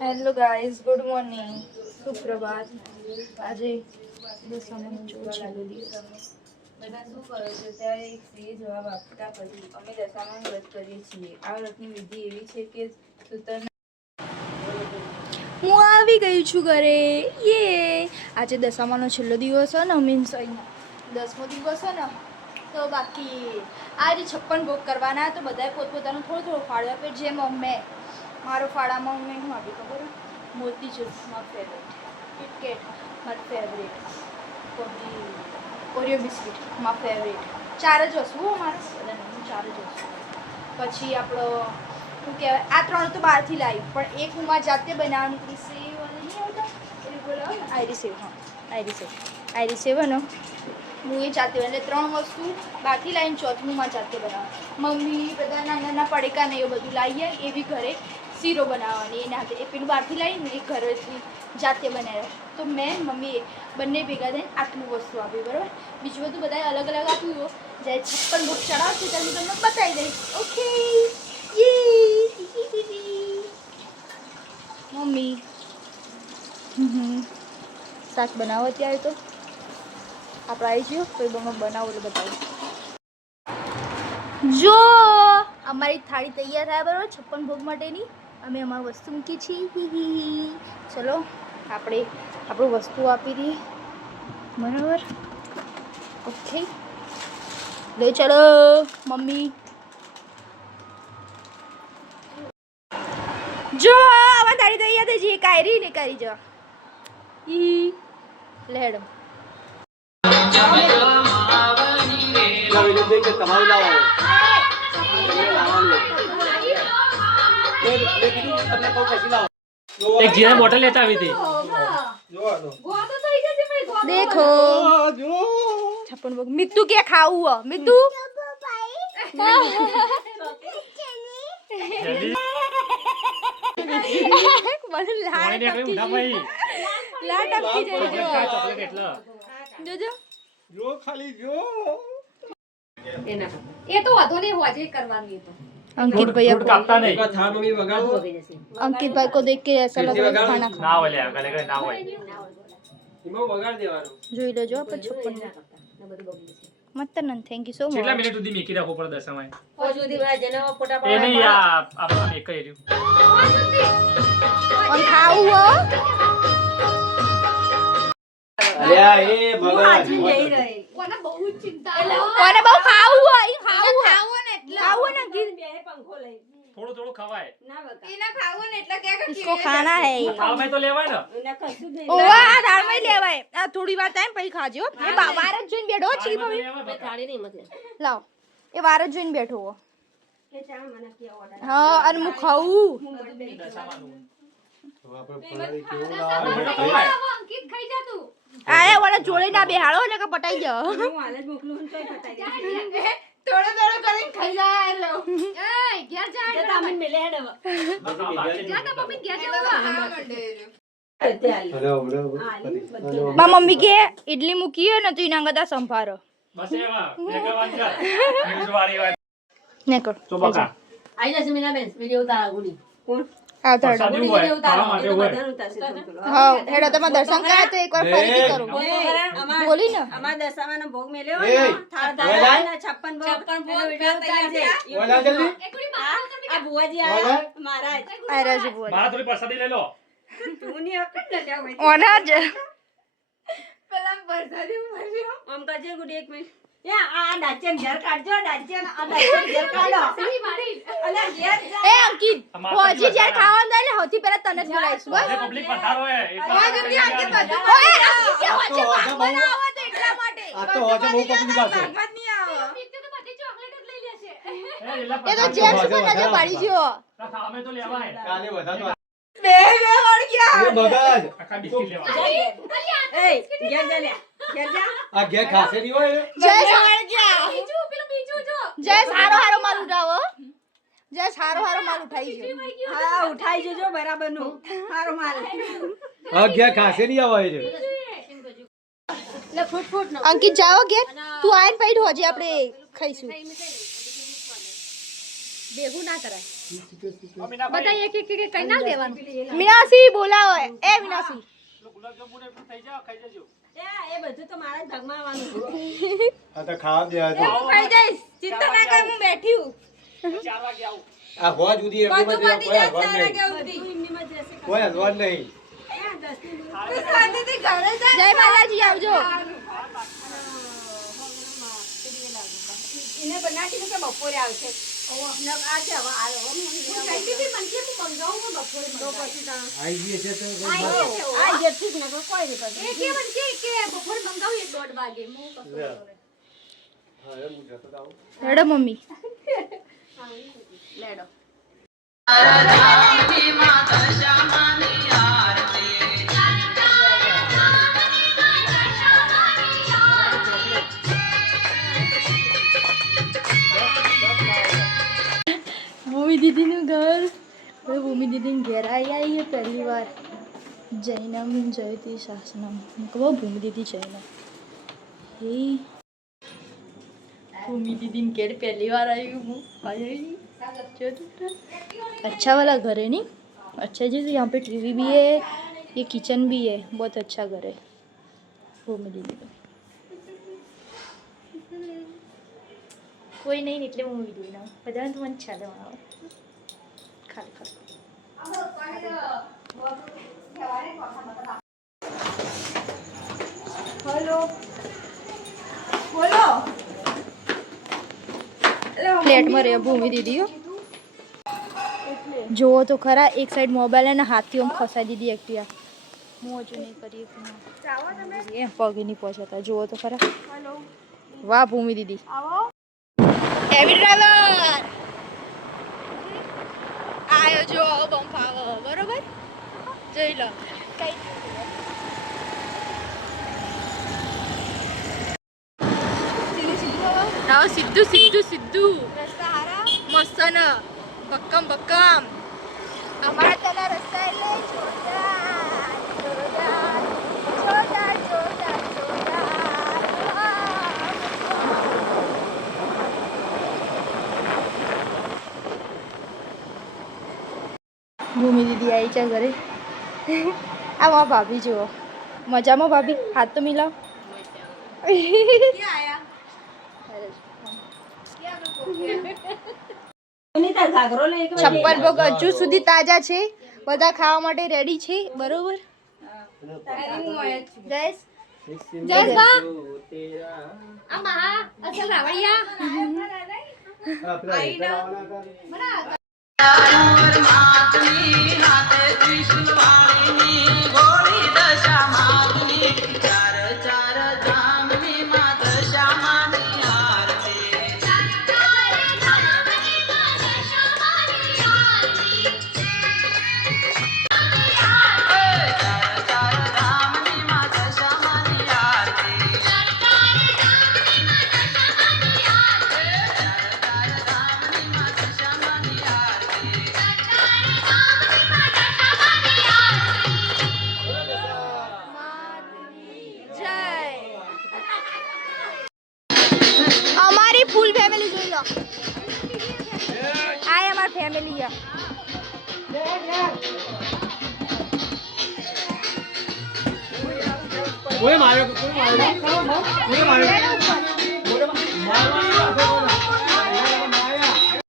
Hello guys, good morning, સુપ્રભાત. આજે દસમાનો છેલ્લો દિવસ. બધા શું કરો છો? ત્યારે એક સ્ત્રીએ જવાબ આપતા કહ્યું, અમે દશામાનું વ્રત કરીએ છીએ. આ વ્રતની વિધિ એવી છે કે સૂતરના હું આવી ગઈ છું ઘરે. યે આજે દસમાનો છેલ્લો દિવસ છે ને, મીન્સ અહીંયા 10મો દિવસ છે ને, તો બાકી આજે 56 ભોગ કરવાના. તો બધાએ પોતપોતાનો થોડો ફાળો આપે. જેમ મેં મારો ફાળામાં મેં શું આપી ખબર? મોતીચૂર મારું ફેવરેટ, કિટકેટ મારું ફેવરેટ, ઓરિયો બિસ્કિટ મારું ફેવરેટ. 4 જ વસ્તુ મારે બધાને, હું 4 જ વસ્તુ. પછી આપણો શું કહેવાય, આ 3 તો બહારથી લાવી, પણ એક હું મારી જાતે બનાવવાની હતી. સેવ અને નહીં આવતા એ બોલાવો ને, આયરી સેવ. હા, આયરી સેવ ને હું એ જાતે એટલે 3 વસ્તુ બહારથી લાવીને ચોથું મારી જાતે બનાવવાનું. મમ્મી બધા નાના પડેકા ને એવું બધું લાવીએ, એવી ઘરે શીરો બનાવવાની. એના હાથે એ પેલું બહારથી લાવીને એ ઘરેથી જાતે બનાવ્યા. તો મેં મમ્મીએ બંને ભેગા થઈને આટલું વસ્તુ આપી, બરાબર. બીજું બધું બધાએ અલગ અલગ આપ્યું. જ્યારે 56 ભોગ ચડાવશે ત્યારે હું તમને બતાવી દઈશ. ઓકે મમ્મી શાક બનાવો અત્યારે. તો આપણે આવી ગયો કોઈ બનાવો એટલે બતાવું. જો અમારી થાળી તૈયાર થાય, બરાબર, 56 ભોગ માટેની. અમે અમારી વસ્તુ મૂકી છીએ. ચલો આપણે આપણું વસ્તુ આપી દઈએ, બરાબર. ઓકે લે ચલો મમ્મી. જો આવા તારી તૈયાર થઈ જઈએ. કાયરી ને કરી જો લેડમ एक जीरा बोतल लेता अभी थी। देखो 56 भोग. मित्तू क्या खाऊ? मित्तू એ તો વાંધો નહીં, હોજે કરવાની. એ તો अंकित भैया काटता नहीं अंकित भाई को देख के ऐसा लग रहा है खाना ना वाले गले गले ना वाले જોઈ લેજો. આપણે 56 મત none. Thank you so much. કેટલા મિનિટ સુધી મીકી રાખો પર દસમાય સુધી જેને ફોટા એ નહીં આ એક જ રહ્યું ઓન ખાવું હો. અલ્યા એ મગજ જઈ રહી કોને બહુ ચિંતા કોને બહુ ખાવું હો? ઈ ખાવું હો. ખાવું ને ગીર બે પંખો લઈ થોડું થોડું ખવાય ના બકા એના ખાવું ને એટલે કે इसको खाना है. થાળ में तो લેવાય ને એના કશું નહીં ઓવા આ દાળ માં લેવાય. આ થોડી વાર ટાઈમ પછી ખાજો. એ બાર જ જોઈને બેઠો ચી મમ્મી. થાળી નહીં મત લાવ એ વાર જ જોઈને બેઠો હો. કે ચા મને કે ઓર્ડર હા અને હું ખાવું. અંકિત ખાઈ જા તું આ એ વાળા જોડે ના બેહાડો એટલે કે પટાઈ જાવ. હું હાલ જ મોકલું તો પતાઈ થોડો કરીને ખાઈ જાય લો. એ ઘેર જા કે તમે મેલે હેડ હવે જા તો મમ્મી ઘેર જા મારી મમ્મી કે ઇડલી મૂકી હે ને તો એના ગતા સંભારો બસ એવા ભેગા વાત કર ન્યૂઝ વાળી વાત ને કર તો બકા આઈ જશે મીના બેન વિડિયો ઉતારા ગુડી કોણ આવતા સાદું હોય ખાવા માટે હોય હા હેડો તમે દર્શન કર્યા તો એકવાર ફરીથી કરો. બોલી ને અમાર દશામાનો ભોગ મેલ્યો હોય ને થાળ થાળ 56 ભોગ વિડિયો ઉતારજે ઓલા જલ્દી આ બુવાજી આયા મહારાજ આ રાજુ બોલ મારા થોડી પ્રસાદી લઈ લો તું ની અકડ ન જાવ ઓના જ પેલા બરસાદી મળ્યો. આમ કરજે ગુડી એક મિનિટ યા આ ડાચન ઘર કાઢજો ડાચન આ ડાચન ઘર કાઢો સહી મારી અલા ઘેર જા એ અંકિત હોજી જ્યારે ખાવાનું થાય ને સૌથી પહેલા તને જ બોલાવીશું બસ. જે પબ્લિક પધારો હે આવા જલ્દી અંકિત બધું ઓય અંકિત કે હોજી ભાગવાના આવો તો એટલા માટે. આ તો હોજે બહુ પબ્લિક આવશે ભાગવા જ નહીં આવે. પિત્તુ તો બધી ચોકલેટ જ લઈ લેશે એ તો જેમ્સ પર નજર પાડી જો. ખાવા में तो લેવાય કાલે વધારો બે વળ ગયા. એ મગજ આખા બિસ્કિટ લેવાય એ ઘેર જા લે ઘેર જા આ ઘેર ખાસે નહીં હોય જય બીજું પેલું બીજું જો જય હારો માલ ઉઠાવો. જય હારો માલ ઉઠાઈ જો. હા ઉઠાઈ જજો બરાબર નું હારો માલ આ ઘેર ખાસે નહીં આવે છે લે ફૂટ ફૂટ નો અંકિત જાઓ ઘેર. તું આઈને પૈડ હોજી આપણે ખાઈશું. ભેગું ના કરાય બધા એક એક એક કઈ ના દેવાનું. મીનાસી બોલાવો. એ મીનાસી. ગુલાબજાંબુ ને થઈ જાવ ખાઈ જજો. એ બધું તો મારા જ ભાગમાં આવવાનું. આ તો ખાવા દે આજે. હું ખાઈ જઈશ. ચિંતા ના કર, હું બેઠી હું. 4 વાગે આવું. આ હોજ સુધી એમની બધું માં પતી કોઈ જાય હલવાન તારા નહીં. કેવું હતી. એમનીમાં જ રહેશે. કોઈ હલવાન નહીં. તું શાંતિથી ઘરે જા. જય માતાજી આવજો. એને બનાવીને કે બપોરે આવશે. આ છે હવે આ હું કહેતી હતી મને કે હું મંગાવું કે બપોરે મંગાવું. આઈ ગઈ છે તો આ જેટલી જ ને કોઈ નહીં પડે. બપોરે મંગાવું 1:30 વાગે. હા એમ જતો આવું. રેડો મમ્મી. લેડો. ભૂમિ દીદીનું ઘર. હવે ભૂમિ દીદીને ઘેર આવી પહેલી વાર. જૈનમ જયતી શાસનમ. કહો ભૂમિ દીદી જૈનમ. હે भूमि दीदी के पहली बार आई हूँ. अच्छा वाला घर है नहीं. अच्छा जी. यहाँ पे टीवी भी है. ये किचन भी है. बहुत अच्छा घर है भूमि दीदी का. कोई नहीं निकले मूवी देखना. बता तो मन अच्छा था. खा खा. हेलो बोलो. प्लेट में रहे भूमि दीदी जो तो खरा एक साइड मोबाइल है ना हाथी हम खसा दीदी एक्टिया मोजो नहीं करिए ये पग नहीं पहुंचाता जो तो खरा. वाह भूमि दीदी. हेवी ड्राइवर आयो जो बम्फाव बरोबर જોઈ લો કઈ ના સીધું સીધું સીધું રસ્તા હારા મસ્ત ને બક્કમ બક્કમ અમારા તલા રસ્તા એટલે જોરદાર જોરદાર જોરદાર જોરદાર ભૂમિ દીદી આવી છે ઘરે. આ મારા ભાભી જુઓ મજામાં. ભાભી હાથ તો મિલાવ. છપ્પન ભોગ હજુ સુધી તાજા છે. બધા ખાવા માટે રેડી છે. બરોબર જયેશ જયેશ બા આ મહા અસલ રાવડિયા फुल फैमिली જોઈ લો. આ અમાર ફેમિલી છે. કોઈ માર્યો કોઈ માર્યો કોઈ માર્યો